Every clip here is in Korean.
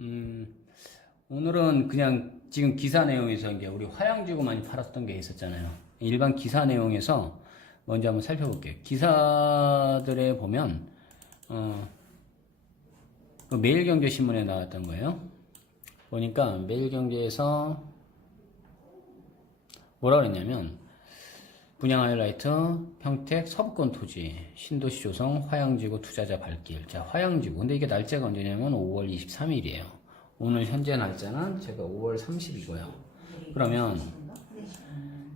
음, 오늘은 그냥 지금 기사 내용에서 이제 우리 화양지구 많이 팔았던 게 있었잖아요. 일반 기사 내용에서 먼저 한번 살펴볼게요. 기사들에 보면, 어, 그 매일경제신문에 나왔던 거예요. 보니까 매일경제에서 뭐라 그랬냐면, 분양 하이라이트, 평택, 서부권 토지, 신도시 조성, 화양지구 투자자 발길. 자, 화양지구. 근데 이게 날짜가 언제냐면 5월 23일이에요. 오늘 현재 날짜는 제가 5월 30이고요. 그러면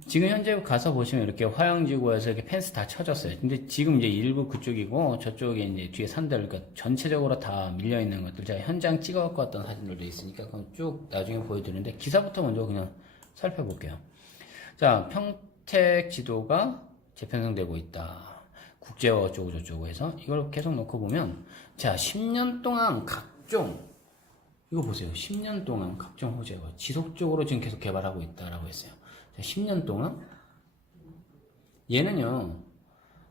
지금 현재 가서 보시면 이렇게 화양지구에서 이렇게 펜스 다 쳐졌어요. 근데 지금 이제 일부 그쪽이고 저쪽에 이제 뒤에 산들, 그러니까 전체적으로 다 밀려 있는 것들 제가 현장 찍어 갖고 왔던 사진들도 있으니까 그건 쭉 나중에 보여드리는데 기사부터 먼저 그냥 살펴볼게요. 자, 평 택 지도가 재편성되고 있다. 국제화 어쩌고 저쩌고 해서 이걸 계속 놓고 보면 자, 10년 동안 각종 이거 보세요. 10년 동안 각종 호재가 지속적으로 지금 계속 개발하고 있다라고 했어요. 자, 10년 동안 얘는요.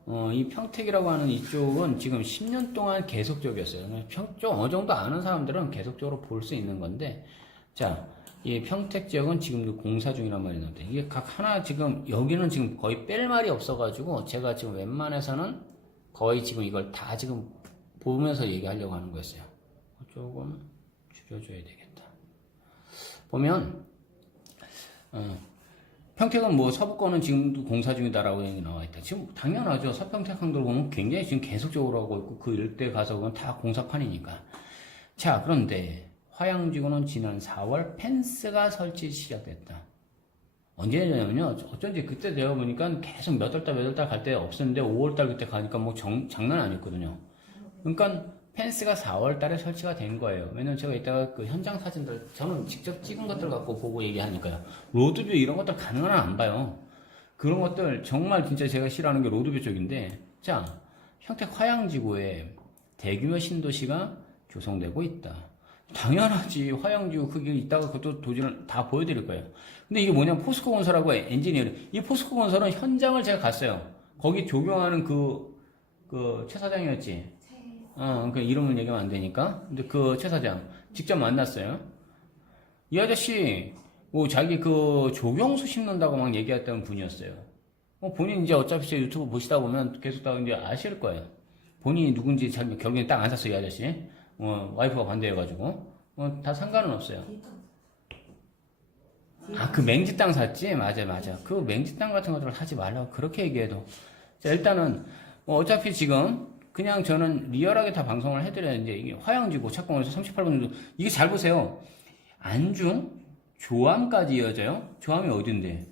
어, 이 평택이라고 하는 이쪽은 지금 10년 동안 계속적이었어요. 평, 좀 어느 정도 아는 사람들은 계속적으로 볼 수 있는 건데, 자, 이 평택 지역은 지금도 공사 중이란 말이 나오는데, 이게 각 하나 지금, 여기는 지금 거의 뺄 말이 없어가지고, 제가 지금 웬만해서는 거의 지금 이걸 다 지금 보면서 얘기하려고 하는 거였어요. 조금 줄여줘야 되겠다. 보면, 어, 평택은 뭐 서부권은 지금도 공사 중이다라고 얘기 나와 있다. 지금 당연하죠. 서평택 항도를 보면 굉장히 지금 계속적으로 하고 있고 그 일대 가서 보면 다 공사판이니까. 자, 그런데 화양지구는 지난 4월 펜스가 설치 시작됐다. 언제냐면요. 어쩐지 그때 되어 보니까 계속 몇월 달, 몇월달갈 때 없었는데 5월 달 그때 가니까 뭐 정, 장난 아니었거든요. 그러니까 펜스가 4월 달에 설치가 된 거예요. 왜냐면 제가 이따가 그 현장 사진들, 저는 직접 찍은 것들 갖고 보고 얘기하니까요. 로드뷰 이런 것들 가능한 한안 봐요. 그런 것들 정말 진짜 제가 싫어하는 게 로드뷰 쪽인데, 자, 평택 화양지구에 대규모 신도시가 조성되고 있다. 당연하지. 화양지구 크기 이따가 그것도 도지를 다 보여드릴 거예요. 근데 이게 뭐냐면 포스코 건설하고 엔지니어. 이 포스코 건설은 현장을 제가 갔어요. 거기 조경하는 그, 그 최 사장이었지. 어, 그 이름을 얘기하면 안 되니까. 근데 그 최 사장 직접 만났어요. 이 아저씨 뭐 자기 그 조경수 심는다고 막 얘기했던 분이었어요. 어, 본인 이제 어차피 제 유튜브 보시다 보면 계속 다 이제 아실 거예요. 본인이 누군지 잘 결국엔 딱 안 샀어요, 이 아저씨. 어, 와이프가 반대해가지고. 어, 다 상관은 없어요. 아, 그 맹지 땅 샀지? 맞아, 맞아. 그 맹지 땅 같은 것들을 하지 말라고 그렇게 얘기해도. 자, 일단은, 뭐 어차피 지금, 그냥 저는 리얼하게 다 방송을 해드려야 이제 이게 화양지구 착공에서 38분 정도. 이게 잘 보세요. 안중, 조암까지 이어져요? 조암이 어딘데?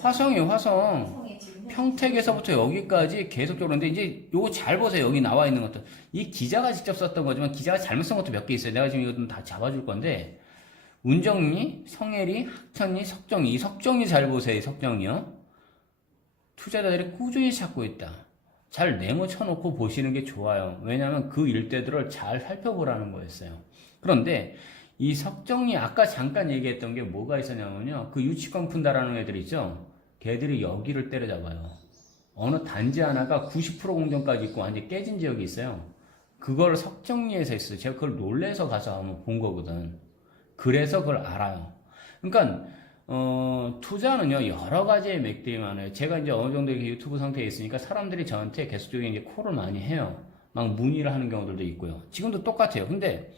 화성이에요, 화성. 평택에서부터 여기까지 계속적으로 근데 이제 요거 잘 보세요. 여기 나와 있는 것들. 이 기자가 직접 썼던 거지만 기자가 잘못 쓴 것도 몇 개 있어요. 내가 지금 이거 좀 다 잡아줄 건데 운정리, 성혜리, 학천리, 석정리 이 석정리 잘 보세요 이 석정리요. 투자자들이 꾸준히 찾고 있다. 잘 네모 쳐놓고 보시는 게 좋아요. 왜냐하면 그 일대들을 잘 살펴보라는 거였어요. 그런데 이 석정리 아까 잠깐 얘기했던 게 뭐가 있었냐면요. 그 유치권 푼다라는 애들 있죠 걔들이 여기를 때려잡아요. 어느 단지 하나가 90% 공정까지 있고 완전히 깨진 지역이 있어요. 그걸 석정리에서 했어요. 제가 그걸 놀래서 가서 한번 본 거거든. 그래서 그걸 알아요. 그러니까 어, 투자는요 여러 가지의 맥들이 많아요. 제가 이제 어느 정도 유튜브 상태에 있으니까 사람들이 저한테 계속적인 이제 콜을 많이 해요. 막 문의를 하는 경우들도 있고요. 지금도 똑같아요. 근데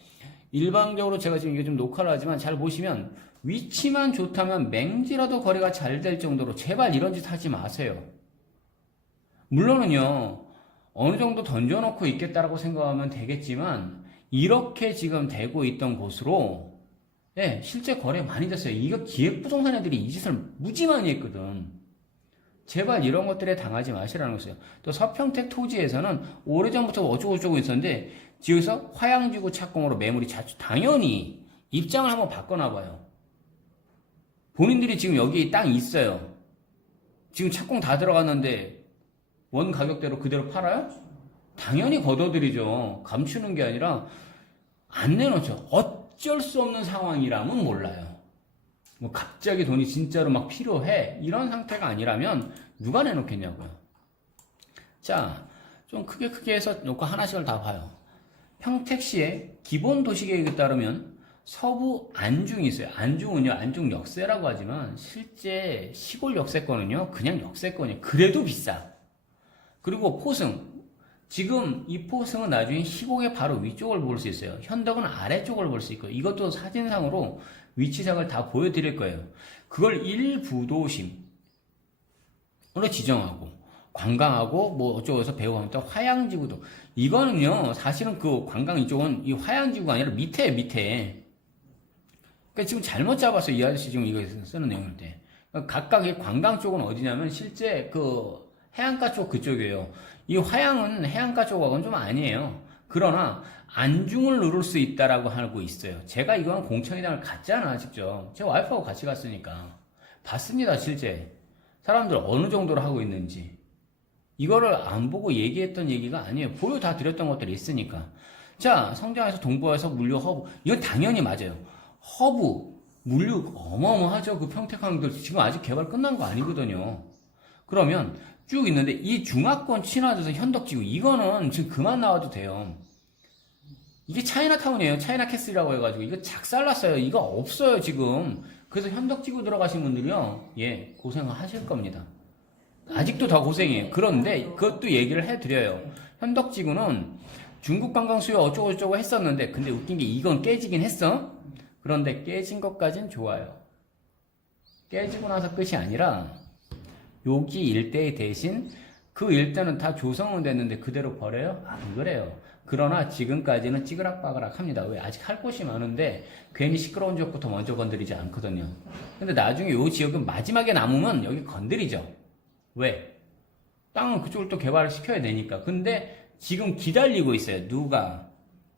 일반적으로 제가 지금 이게 좀 녹화를 하지만 잘 보시면 위치만 좋다면 맹지라도 거래가 잘 될 정도로 제발 이런 짓 하지 마세요. 물론은요, 어느 정도 던져놓고 있겠다라고 생각하면 되겠지만, 이렇게 지금 되고 있던 곳으로, 예, 실제 거래 많이 됐어요. 이거 기획부동산 애들이 이 짓을 무지 많이 했거든. 제발 이런 것들에 당하지 마시라는 거예요. 또 서평택 토지에서는 오래전부터 어쩌고저쩌고 있었는데, 지역에서 화양지구 착공으로 매물이 자주, 당연히 입장을 한번 바꿔놔봐요. 본인들이 지금 여기 땅 있어요. 지금 착공 다 들어갔는데 원 가격대로 그대로 팔아요? 당연히 걷어들이죠. 감추는 게 아니라 안 내놓죠. 어쩔 수 없는 상황이라면 몰라요. 뭐 갑자기 돈이 진짜로 막 필요해 이런 상태가 아니라면 누가 내놓겠냐고요. 자, 좀 크게 크게 해서 놓고 하나씩을 다 봐요. 평택시의 기본 도시계획에 따르면 서부 안중이 있어요. 안중은요, 안중 역세라고 하지만 실제 시골 역세권은요, 그냥 역세권이에요. 그래도 비싸. 그리고 포승. 지금 이 포승은 나중에 시곡의 바로 위쪽을 볼 수 있어요. 현덕은 아래쪽을 볼 수 있고, 이것도 사진상으로 위치상을 다 보여드릴 거예요. 그걸 1부도심으로 지정하고, 관광하고, 뭐 어쩌고해서 배우하면 또 화양지구도. 이거는요, 사실은 그 관광 이쪽은 이 화양지구가 아니라 밑에, 밑에. 그러니까 지금 잘못 잡았어요. 이 아저씨 지금 이거 쓰는 내용일 때. 그러니까 각각의 관광 쪽은 어디냐면 실제 그 해안가 쪽 그쪽이에요. 이 화양은 해안가 쪽하고는 좀 아니에요. 그러나 안중을 누를 수 있다라고 하고 있어요. 제가 이건 공천이당을 갔잖아, 직접. 제 와이프하고 같이 갔으니까. 봤습니다, 실제. 사람들 어느 정도로 하고 있는지. 이거를 안 보고 얘기했던 얘기가 아니에요. 보여 다 드렸던 것들이 있으니까. 자, 성장에서 동부에서 물류 허브. 이건 당연히 맞아요. 허브, 물류 어마어마하죠. 그 평택항들 지금 아직 개발 끝난 거 아니거든요. 그러면 쭉 있는데 이 중화권 친화도서 현덕지구 이거는 지금 그만 나와도 돼요. 이게 차이나타운이에요. 차이나캐슬이라고 해가지고 이거 작살났어요. 이거 없어요 지금. 그래서 현덕지구 들어가신 분들이요, 예 고생을 하실 겁니다. 아직도 더 고생이에요. 그런데 그것도 얘기를 해드려요. 현덕지구는 중국 관광 수요 어쩌고저쩌고 했었는데 근데 웃긴 게 이건 깨지긴 했어. 그런데 깨진 것까진 좋아요. 깨지고 나서 끝이 아니라 여기 일대 대신 그 일대는 다 조성은 됐는데 그대로 버려요? 안 그래요. 그러나 지금까지는 찌그락빠그락 합니다. 왜? 아직 할 곳이 많은데 괜히 시끄러운 지역부터 먼저 건드리지 않거든요. 근데 나중에 이 지역은 마지막에 남으면 여기 건드리죠. 왜? 땅은 그쪽을 또 개발을 시켜야 되니까. 근데 지금 기다리고 있어요. 누가?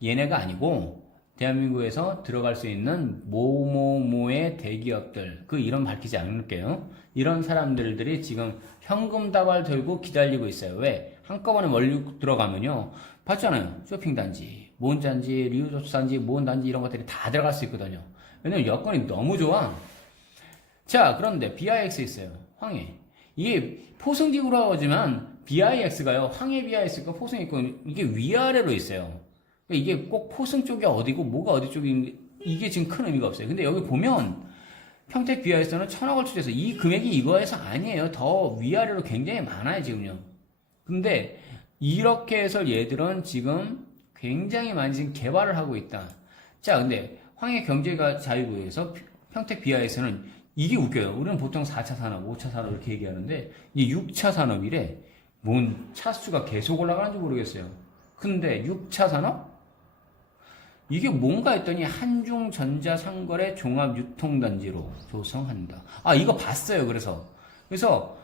얘네가 아니고 대한민국에서 들어갈 수 있는 모모모의 대기업들 그 이름 밝히지 않을게요. 이런 사람들들이 지금 현금 다발 들고 기다리고 있어요. 왜? 한꺼번에 멀리 들어가면요. 봤잖아요. 쇼핑단지, 모은단지, 리우조스단지, 모은단지 이런 것들이 다 들어갈 수 있거든요. 왜냐면 여건이 너무 좋아. 자, 그런데 BIX 있어요. 황해. 이게 포승지구라고 하지만 BIX가요. 황해 BIX가 포승 있고 이게 위아래로 있어요. 그러니까 이게 꼭 포승 쪽이 어디고 뭐가 어디 쪽인지 이게 지금 큰 의미가 없어요. 근데 여기 보면 평택 비하에서는 천억을 추려서 이 금액이 이거에서 아니에요. 더 위아래로 굉장히 많아요, 지금요. 근데 이렇게 해서 얘들은 지금 굉장히 많이 지금 개발을 하고 있다. 자, 근데 황해 경제가 자유구에서 평택 비하에서는 이게 웃겨요. 우리는 보통 4차 산업, 5차 산업 이렇게 얘기하는데 이 6차 산업이래. 뭔 차수가 계속 올라가는지 모르겠어요. 근데 6차 산업? 이게 뭔가 했더니 한중전자상거래 종합유통단지로 조성한다. 아, 이거 봤어요. 그래서. 그래서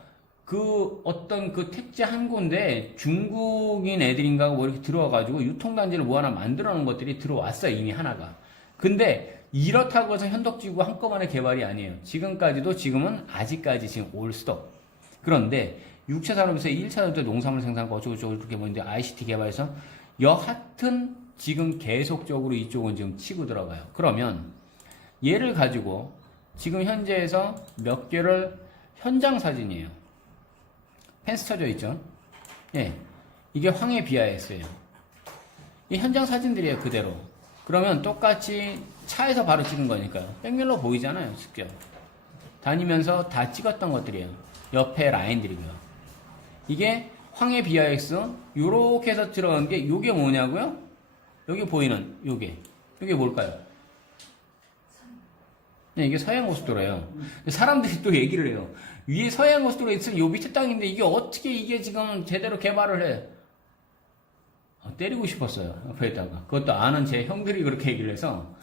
그 어떤 그 택지 한 군데 중국인 애들인가 뭐 이렇게 들어와가지고 유통단지를 뭐 하나 만들어 놓은 것들이 들어왔어요. 이미 하나가. 근데 이렇다고 해서 현덕지구 한꺼번에 개발이 아니에요. 지금까지도 지금은 아직까지 지금 올 수도. 그런데 6차 산업에서 1차 산업 때 농산물 생산하고 어쩌고저쩌고 이렇게 뭐는데 ICT 개발해서 여하튼 지금 계속적으로 이쪽은 지금 치고 들어가요. 그러면 얘를 가지고 지금 현재에서 몇 개를 현장 사진이에요. 펜스 쳐져 있죠? 예. 이게 황해 비하였어요. 이 현장 사진들이에요, 그대로. 그러면 똑같이 차에서 바로 찍은 거니까요. 백밀러 보이잖아요, 직접. 다니면서 다 찍었던 것들이에요. 옆에 라인들이고요. 이게 황해 BIX 요렇게 해서 들어간 게 요게 뭐냐고요? 여기 보이는 요게 요게 뭘까요? 네, 이게 서해안고속도로예요. 사람들이 또 얘기를 해요. 위에 서해안고속도로에 있으면 요 밑에 땅인데 이게 어떻게 이게 지금 제대로 개발을 해? 아, 때리고 싶었어요. 옆에다가 그것도 아는 제 형들이 그렇게 얘기를 해서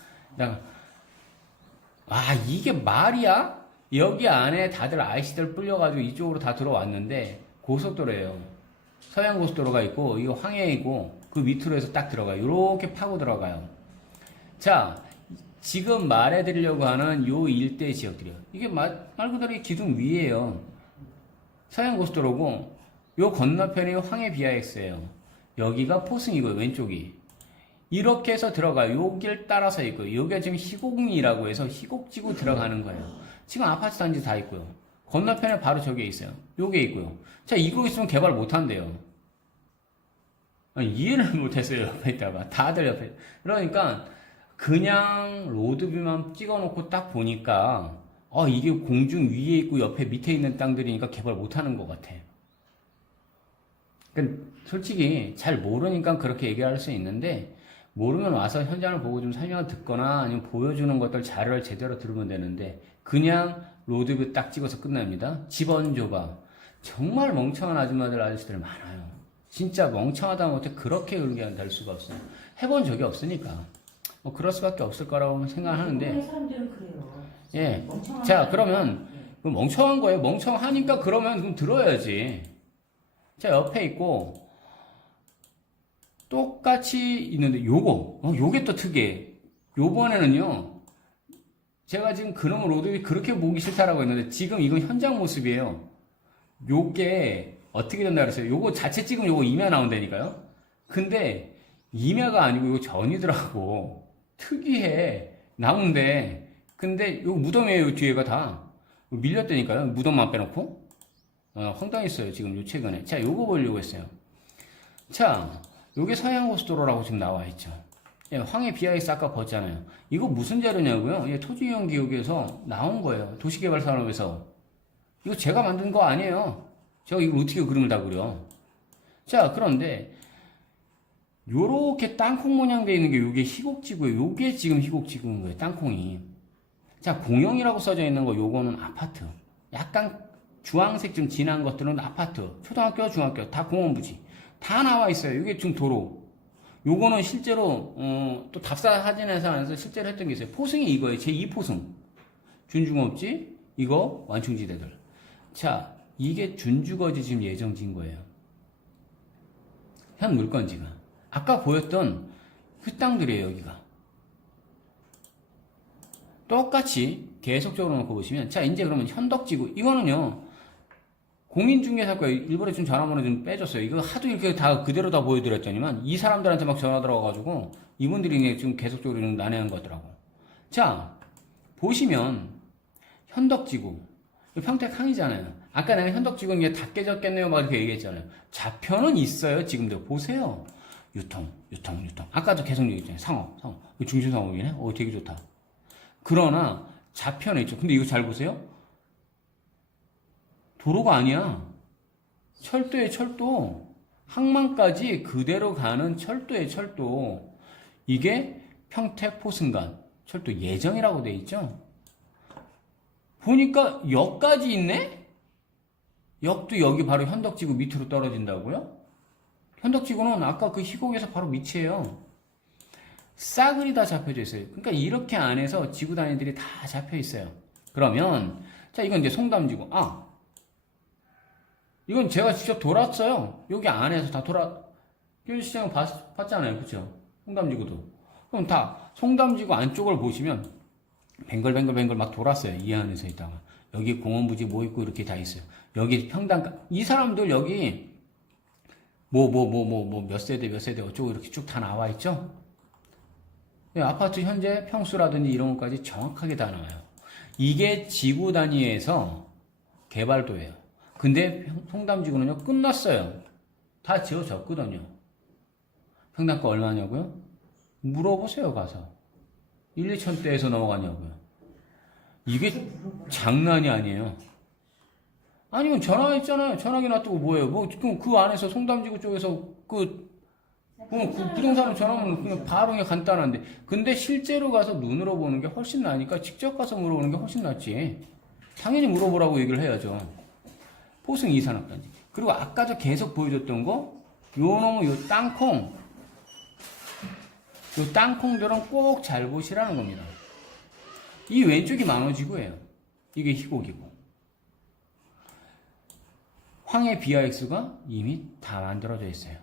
아 이게 말이야? 여기 안에 다들 IC들 불려가지고 이쪽으로 다 들어왔는데 고속도로예요. 서해안 고속도로가 있고 이거 황해이고 그 밑으로 해서 딱 들어가요. 이렇게 파고 들어가요. 자, 지금 말해드리려고 하는 요 일대 지역들이요. 이게 말, 말 그대로 기둥 위에요. 서해안 고속도로고 요 건너편이 황해 BIX예요. 여기가 포승이고 왼쪽이. 이렇게 해서 들어가요. 여길 따라서 있고요. 여기가 지금 희곡리라고 해서 희곡지구 들어가는 거예요. 지금 아파트 단지 다 있고요. 건너편에 바로 저게 있어요. 요게 있고요. 자, 이거 있으면 개발 못 한대요. 아니, 이해를 못했어요 옆에 있다가 다들 옆에 그러니까 그냥 로드뷰만 찍어놓고 딱 보니까 어 이게 공중 위에 있고 옆에 밑에 있는 땅들이니까 개발 못 하는 것 같아. 그러니까 솔직히 잘 모르니까 그렇게 얘기할 수 있는데 모르면 와서 현장을 보고 좀 설명을 듣거나 아니면 보여주는 것들 자료를 제대로 들으면 되는데 그냥 로드뷰 딱 찍어서 끝납니다. 집원 줘봐. 정말 멍청한 아줌마들 아저씨들 많아요. 진짜 멍청하다 못해 그렇게 의견 될 수가 없어요. 해본 적이 없으니까. 뭐 그럴 수밖에 없을 거라고 생각하는데. 예. 자. 그러면 그 멍청한 거예요. 멍청하니까 그러면 그럼 들어야지. 자, 옆에 있고 똑같이 있는데 요거, 어, 요게 또 특이해. 요번에는요. 제가 지금 그놈의 로드비 그렇게 보기 싫다라고 했는데 지금 이건 현장 모습이에요. 요게 어떻게 된다 그랬어요? 요거 자체 찍으면 요거 임야 나온다니까요. 근데 임야가 아니고 요거 전이더라고. 특이해. 나온데 근데 요 무덤이에요, 요 뒤에가 다. 밀렸다니까요. 무덤만 빼놓고. 어, 황당했어요, 지금 요 최근에. 자, 요거 보려고 했어요. 자, 요게 서해안고속도로라고 지금 나와 있죠. 예, 황해 BIS 아까 봤잖아요. 이거 무슨 자료냐고요? 예, 토지이용 기록에서 나온 거예요. 도시개발 산업에서. 이거 제가 만든 거 아니에요. 제가 이걸 어떻게 그림을 다 그려. 자, 그런데 요렇게 땅콩 모양 돼 있는 게 요게 희곡지구예요. 요게 지금 희곡지구인 거예요. 땅콩이. 자, 공영이라고 써져 있는 거 요거는 아파트. 약간 주황색 좀 진한 것들은 아파트. 초등학교, 중학교 다 공원 부지. 다 나와 있어요. 이게 지금 도로. 요거는 실제로 어, 또 답사 사진에서 안에서 실제로 했던 게 있어요. 포승이 이거예요. 제 2포승. 준중업지 이거 완충지대들. 자, 이게 준주거지 지금 예정지인 거예요. 현 물건지가. 아까 보였던 그 땅들이에요, 여기가. 똑같이 계속적으로 놓고 보시면 자, 이제 그러면 현덕지구 이거는요. 공인중개사과 일부러 좀 전화번호 좀 빼줬어요. 이거 하도 이렇게 다 그대로 다 보여드렸더니만 이 사람들한테 막 전화 들어와가지고 이분들이 이제 지금 계속적으로 좀 난해한 거더라고. 자, 보시면 현덕지구 평택 항이잖아요. 아까 내가 현덕지구 이게 다 깨졌겠네요. 막 이렇게 얘기했잖아요. 좌표는 있어요. 지금도 보세요. 유통, 유통, 유통. 아까도 계속 얘기했잖아요. 상업, 상업. 중심상업이네. 어, 되게 좋다. 그러나 좌표는 있죠. 근데 이거 잘 보세요. 도로가 아니야. 철도에 철도. 항만까지 그대로 가는 철도에 철도. 이게 평택 포승간 철도 예정이라고 돼 있죠. 보니까 역까지 있네? 역도 여기 바로 현덕지구 밑으로 떨어진다고요? 현덕지구는 아까 그 희곡에서 바로 밑이에요. 싸그리 다 잡혀져 있어요. 그러니까 이렇게 안에서 지구 단위들이 다 잡혀 있어요. 그러면 자 이건 이제 송담지구. 아 이건 제가 직접 돌았어요. 여기 안에서 다 돌아. 교육시장 봤, 봤잖아요, 그렇죠? 송담지구도. 그럼 다 송담지구 안쪽을 보시면 뱅글뱅글뱅글 막 돌았어요. 이 안에서 있다가 여기 공원 부지 뭐 있고 이렇게 다 있어요. 여기 평당 이 사람들 여기 뭐 뭐 뭐 뭐 뭐 몇 세대 몇 세대 어쩌고 이렇게 쭉 다 나와 있죠. 네, 아파트 현재 평수라든지 이런 것까지 정확하게 다 나와요. 이게 지구 단위에서 개발도예요. 근데 송담지구는요 끝났어요. 다 지어졌거든요. 평당가 얼마냐고요? 물어보세요 가서. 1, 2천 대에서 넘어가냐고요. 이게 장난이 아니에요. 아니면 전화했잖아요. 전화기 놔두고 뭐예요? 뭐, 그럼 그 안에서 송담지구 쪽에서 그, 그 부동산을 전화하면 그냥 바로 그냥 간단한데. 근데 실제로 가서 눈으로 보는 게 훨씬 나으니까 직접 가서 물어보는 게 훨씬 낫지. 당연히 물어보라고 얘기를 해야죠. 포승 이산업단지. 그리고 아까도 계속 보여줬던 거, 요 놈의 요 땅콩. 요 땅콩들은 꼭 잘 보시라는 겁니다. 이 왼쪽이 만호지구예요. 이게 희곡이고. 황해 BIX가 이미 다 만들어져 있어요.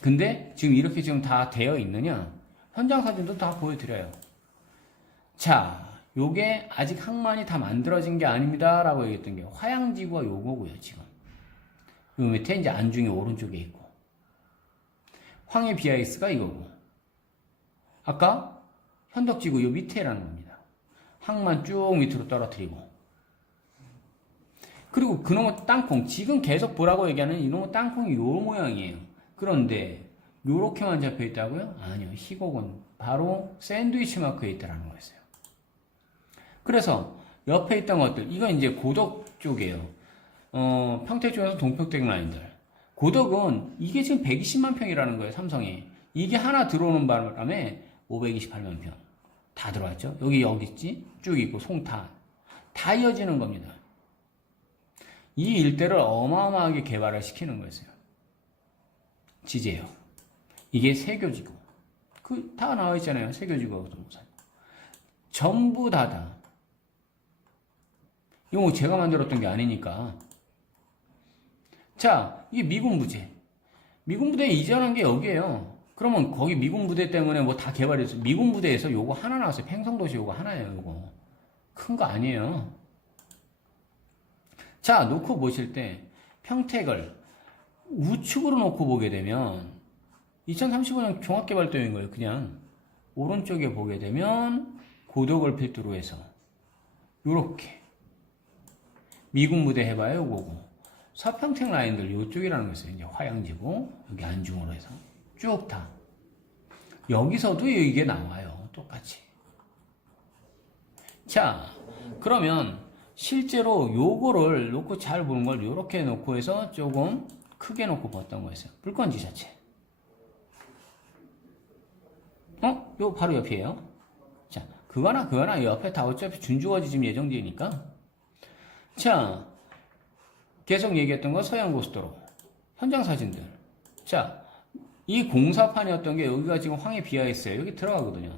근데 지금 이렇게 지금 다 되어 있느냐? 현장 사진도 다 보여드려요. 자, 요게 아직 항만이 다 만들어진 게 아닙니다. 라고 얘기했던 게 화양지구가 요거고요, 지금. 요 밑에 이제 안중이 오른쪽에 있고. 황해 BIX가 이거고. 아까 현덕지구 요 밑에라는 겁니다. 항만 쭉 밑으로 떨어뜨리고. 그리고 그놈의 땅콩, 지금 계속 보라고 얘기하는 이놈의 땅콩이 요 모양이에요. 그런데 요렇게만 잡혀 있다고요? 아니요. 희곡은 바로 샌드위치 마크에 있다라는 거였어요. 그래서 옆에 있던 것들 이건 이제 고덕 쪽이에요. 어, 평택 쪽에서 동평택 라인들. 고덕은 이게 지금 120만 평이라는 거예요. 삼성이. 이게 하나 들어오는 바람에 528만 평. 다 들어왔죠. 여기 여기 있지. 쭉 있고 송탄. 다 이어지는 겁니다. 이 일대를 어마어마하게 개발을 시키는 거였어요. 지제요. 이게 세교지구. 그 다 나와 있잖아요. 세교지구 부동산. 전부 다다. 이거 뭐 제가 만들었던 게 아니니까. 자, 이게 미군 부대. 미군 부대에 이전한 게 여기에요. 그러면 거기 미군 부대 때문에 뭐 다 개발했어. 미군 부대에서 요거 하나 나왔어요. 팽성도시 요거 하나예요, 요거. 큰 거 아니에요. 자, 놓고 보실 때 평택을 우측으로 놓고 보게 되면 2035년 종합개발도인 거예요. 그냥 오른쪽에 보게 되면 고덕을 필두로 해서 요렇게 미군 부대 해봐요, 요거고. 서평택 라인들 요쪽이라는 거였어요. 이제 화양지구, 여기 안중으로 해서 쭉 다. 여기서도 이게 나와요. 똑같이. 자, 그러면 실제로 요거를 놓고 잘 보는 걸 요렇게 놓고 해서 조금 크게 놓고 봤던 거였어요. 불건지 자체. 어? 요 바로 옆이에요. 자, 그거나 그거나 옆에 다 어차피 준주어지 지금 예정지니까. 자, 계속 얘기했던 거 서양 고속도로. 현장 사진들. 자, 이 공사판이었던 게 여기가 지금 황해 비하했어요. 여기 들어가거든요.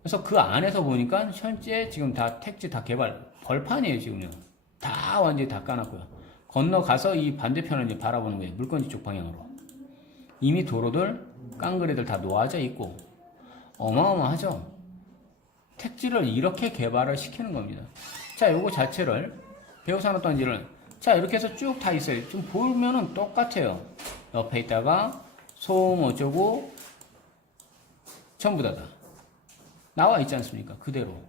그래서 그 안에서 보니까 현재 지금 다 택지 다 개발 벌판이에요 지금요. 다 완전히 다 까놨고요. 건너가서 이 반대편을 이제 바라보는 거예요. 물건지 쪽 방향으로. 이미 도로들 깡그리들 다 놓아져 있고 어마어마하죠. 택지를 이렇게 개발을 시키는 겁니다. 자, 요거 자체를 배우 산업단지를 자 이렇게 해서 쭉 다 있어요. 좀 보면은 똑같아요. 옆에 있다가 소음 어쩌고 전부 다다 나와 있지 않습니까? 그대로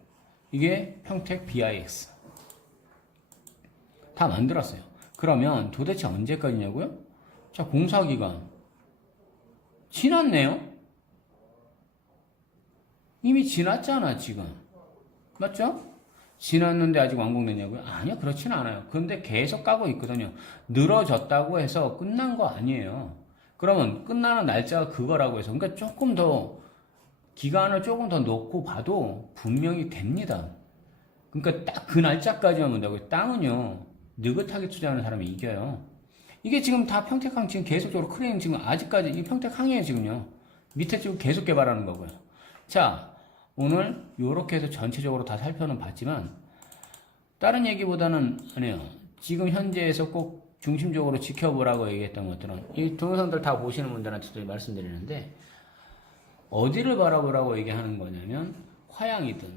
이게 평택 BIX 다 만들었어요. 그러면 도대체 언제까지냐고요? 자 공사 기간 지났네요. 이미 지났잖아 지금 맞죠? 지났는데 아직 완공됐냐고요? 아니요, 그렇지는 않아요. 그런데 계속 까고 있거든요. 늘어졌다고 해서 끝난 거 아니에요. 그러면 끝나는 날짜가 그거라고 해서, 그러니까 조금 더, 기간을 조금 더 놓고 봐도 분명히 됩니다. 그러니까 딱 그 날짜까지만 본다고요. 땅은요, 느긋하게 투자하는 사람이 이겨요. 이게 지금 다 평택항 지금 계속적으로 크레인 지금 아직까지 이 평택항이에요, 지금요. 밑에 지금 계속 개발하는 거고요. 자, 오늘 이렇게 해서 전체적으로 다 살펴는 봤지만 다른 얘기보다는 아니에요. 지금 현재에서 꼭 중심적으로 지켜보라고 얘기했던 것들은 이 동영상들 다 보시는 분들한테도 말씀드리는데 어디를 바라보라고 얘기하는 거냐면 화양이든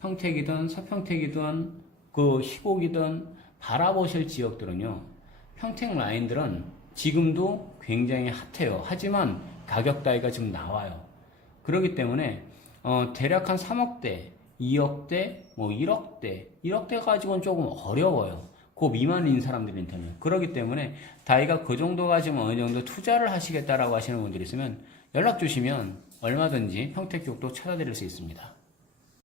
평택이든 서평택이든 그 희곡이든 바라보실 지역들은요 평택 라인들은 지금도 굉장히 핫해요. 하지만 가격 따위가 지금 나와요. 그렇기 때문에 어, 대략 한 3억대, 2억대, 뭐 1억대, 1억대 가지고는 조금 어려워요. 그 미만인 사람들한테는. 그렇기 때문에 다이가 그 정도 가지면 어느 정도 투자를 하시겠다라고 하시는 분들이 있으면 연락 주시면 얼마든지 평택 쪽도 찾아드릴 수 있습니다.